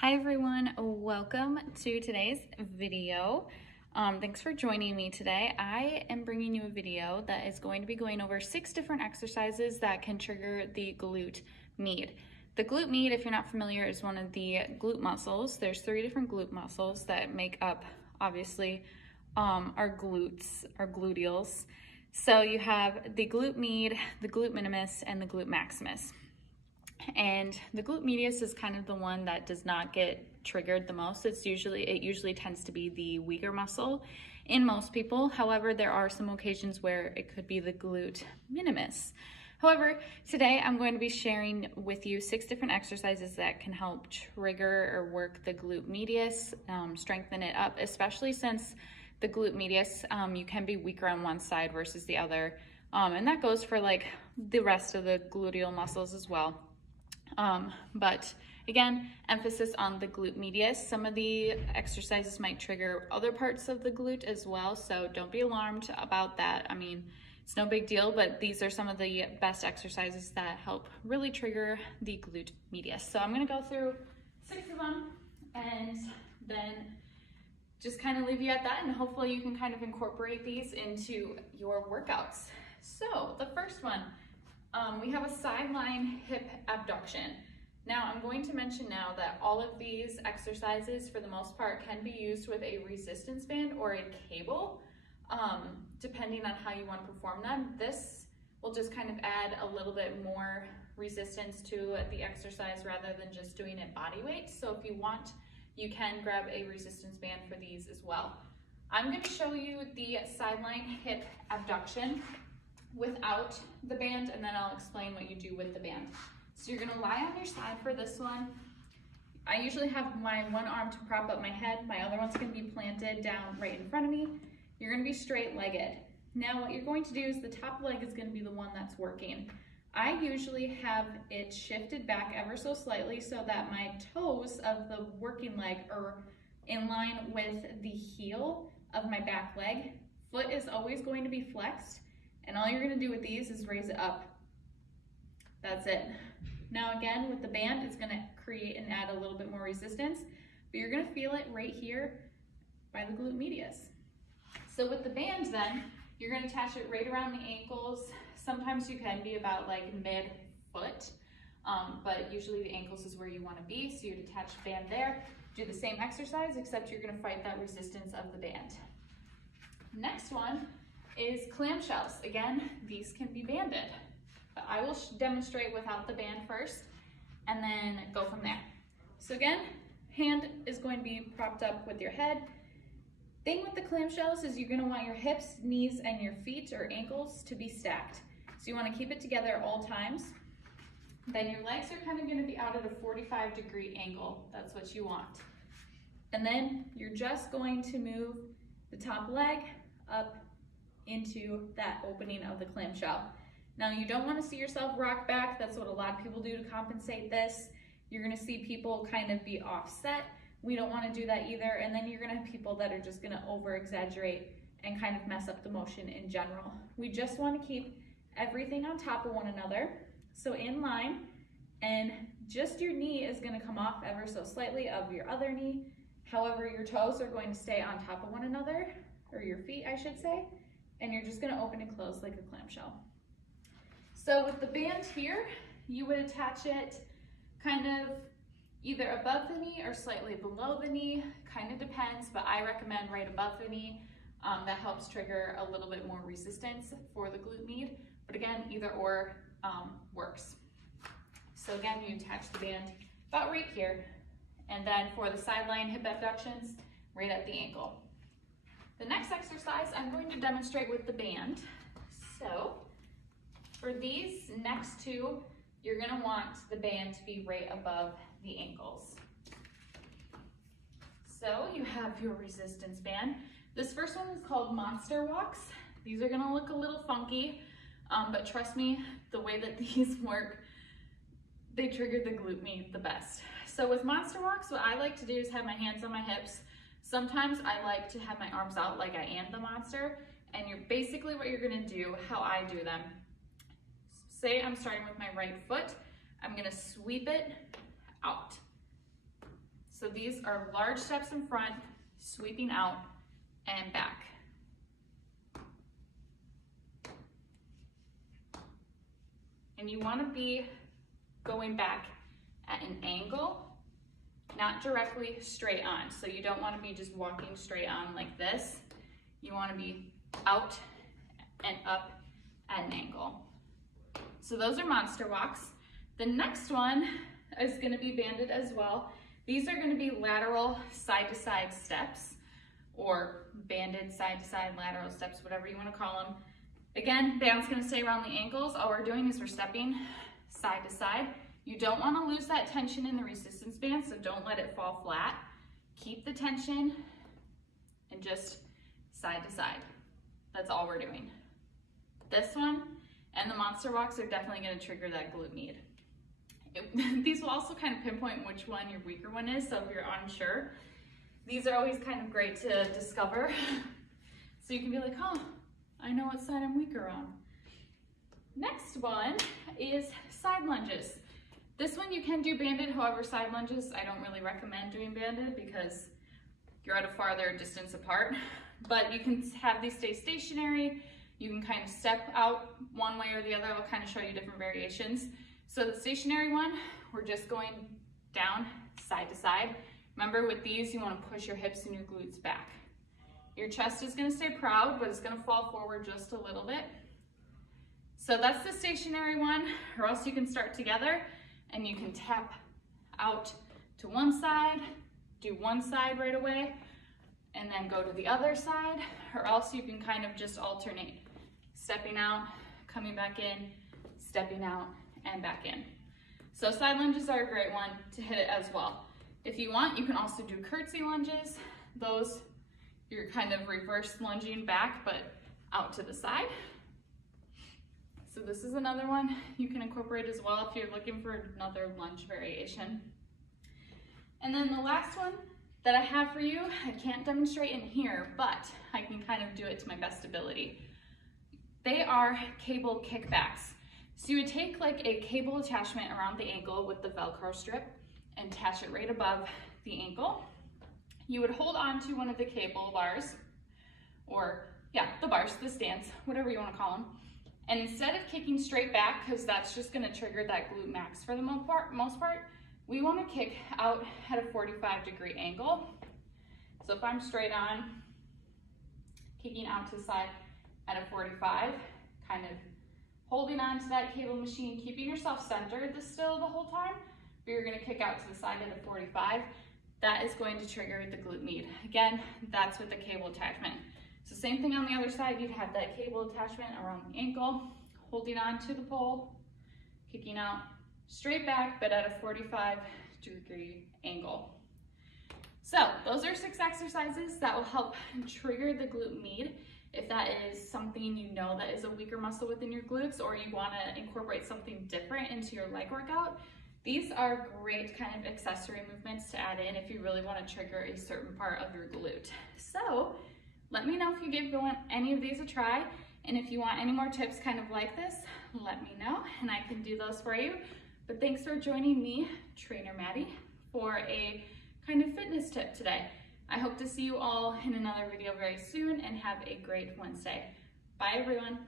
Hi everyone, welcome to today's video. Thanks for joining me today. I am bringing you a video that is going to be going over 6 different exercises that can trigger the glute med. The glute med, if you're not familiar, is one of the glute muscles. There's 3 different glute muscles that make up, obviously, our glutes, our gluteals. So you have the glute med, the glute minimus, and the glute maximus. And the glute medius is kind of the one that does not get triggered the most. It usually tends to be the weaker muscle in most people. However, there are some occasions where it could be the glute minimus. However, today I'm going to be sharing with you 6 different exercises that can help trigger or work the glute medius, strengthen it up, especially since the glute medius, you can be weaker on one side versus the other. And that goes for like the rest of the gluteal muscles as well. But again, emphasis on the glute medius. Some of the exercises might trigger other parts of the glute as well, so don't be alarmed about that. I mean, it's no big deal, but these are some of the best exercises that help really trigger the glute medius. So I'm going to go through 6 of them and then just kind of leave you at that, and hopefully you can kind of incorporate these into your workouts. So the first one, we have a sideline hip abduction. Now I'm going to mention now that all of these exercises for the most part can be used with a resistance band or a cable, depending on how you want to perform them. This will just kind of add a little bit more resistance to the exercise rather than just doing it body weight. So if you want, you can grab a resistance band for these as well. I'm going to show you the sideline hip abduction without the band, and then I'll explain what you do with the band. So you're gonna lie on your side for this one. I usually have my one arm to prop up my head. My other one's gonna be planted down right in front of me. You're gonna be straight-legged. Now what you're going to do is the top leg is gonna be the one that's working. I usually have it shifted back ever so slightly so that my toes of the working leg are in line with the heel of my back leg. Foot is always going to be flexed. And all you're gonna do with these is raise it up. That's it. Now again, with the band, it's gonna create and add a little bit more resistance, but you're gonna feel it right here by the glute medius. So with the band then, you're gonna attach it right around the ankles. Sometimes you can be about like mid-foot, but usually the ankles is where you wanna be, so you'd attach the band there. Do the same exercise, except you're gonna fight that resistance of the band. Next one is clamshells. Again, these can be banded, but I will demonstrate without the band first and then go from there. So again, hand is going to be propped up with your head. Thing with the clamshells is you're going to want your hips, knees, and your feet or ankles to be stacked. So you want to keep it together at all times. Then your legs are kind of going to be out at a 45-degree angle. That's what you want. And then you're just going to move the top leg up into that opening of the clamshell. Now you don't want to see yourself rock back. That's what a lot of people do to compensate this. You're going to see people kind of be offset. We don't want to do that either. And then you're going to have people that are just going to over exaggerate and kind of mess up the motion in general. We just want to keep everything on top of one another. So in line, and just your knee is going to come off ever so slightly of your other knee. However, your toes are going to stay on top of one another, or your feet I should say. And you're just going to open and close like a clamshell. So with the band here, you would attach it kind of either above the knee or slightly below the knee, kind of depends, but I recommend right above the knee. That helps trigger a little bit more resistance for the glute med, but again, either or works. So again, you attach the band about right here, and then for the sideline hip abductions, right at the ankle. The next exercise I'm going to demonstrate with the band. So for these next 2, you're going to want the band to be right above the ankles. So you have your resistance band. This first one is called monster walks. These are going to look a little funky, but trust me, the way that these work, they trigger the glute med the best. So with monster walks, what I like to do is have my hands on my hips. Sometimes I like to have my arms out like I am the monster, and you're basically what you're gonna do, how I do them. Say I'm starting with my right foot, I'm gonna sweep it out. these are large steps in front, sweeping out and back. And you want to be going back at an angle, not directly straight on. So you don't want to be just walking straight on like this. You want to be out and up at an angle. So those are monster walks. The next one is going to be banded as well. These are going to be lateral side-to-side steps, or banded side-to-side lateral steps, whatever you want to call them. Again, band's going to stay around the ankles. All we're doing is we're stepping side to side. You don't want to lose that tension in the resistance band, so don't let it fall flat. Keep the tension and just side to side. That's all we're doing. This one and the monster walks are definitely going to trigger that glute med. These will also kind of pinpoint which one your weaker one is, so if you're unsure, these are always kind of great to discover. So you can be like, oh, I know what side I'm weaker on. Next one is side lunges. This one you can do banded, however side lunges I don't really recommend doing banded because you're at a farther distance apart. But you can have these stay stationary. You can kind of step out one way or the other. I'll kind of show you different variations. So the stationary one, we're just going down side to side. Remember with these, you want to push your hips and your glutes back. Your chest is going to stay proud, but it's going to fall forward just a little bit. So that's the stationary one, or else you can start together and you can tap out to one side, do one side right away, and then go to the other side, or else you can kind of just alternate, stepping out, coming back in, stepping out, and back in. So side lunges are a great one to hit it as well. If you want, you can also do curtsy lunges. Those, you're kind of reverse lunging back, but out to the side. So this is another one you can incorporate as well if you're looking for another lunge variation. And then the last one that I have for you, I can't demonstrate in here, but I can kind of do it to my best ability. They are cable kickbacks. So you would take like a cable attachment around the ankle with the Velcro strip and attach it right above the ankle. You would hold on to one of the cable bars, or the bars, the stands, whatever you want to call them. And instead of kicking straight back, because that's just going to trigger that glute max for the most part, we want to kick out at a 45-degree angle. So if I'm straight on, kicking out to the side at a 45, kind of holding on to that cable machine, keeping yourself centered still the whole time, but you're going to kick out to the side at a 45. That is going to trigger the glute med. Again, that's with the cable attachment. So same thing on the other side, you'd have that cable attachment around the ankle, holding on to the pole, kicking out straight back, but at a 45-degree angle. So those are 6 exercises that will help trigger the glute med. If that is something you know that is a weaker muscle within your glutes, or you want to incorporate something different into your leg workout, these are great kind of accessory movements to add in if you really want to trigger a certain part of your glute. So let me know if you give any of these a try, and if you want any more tips kind of like this, let me know and I can do those for you. But thanks for joining me, Trainer Madee, for a kind of fitness tip today. I hope to see you all in another video very soon, and have a great Wednesday. Bye everyone.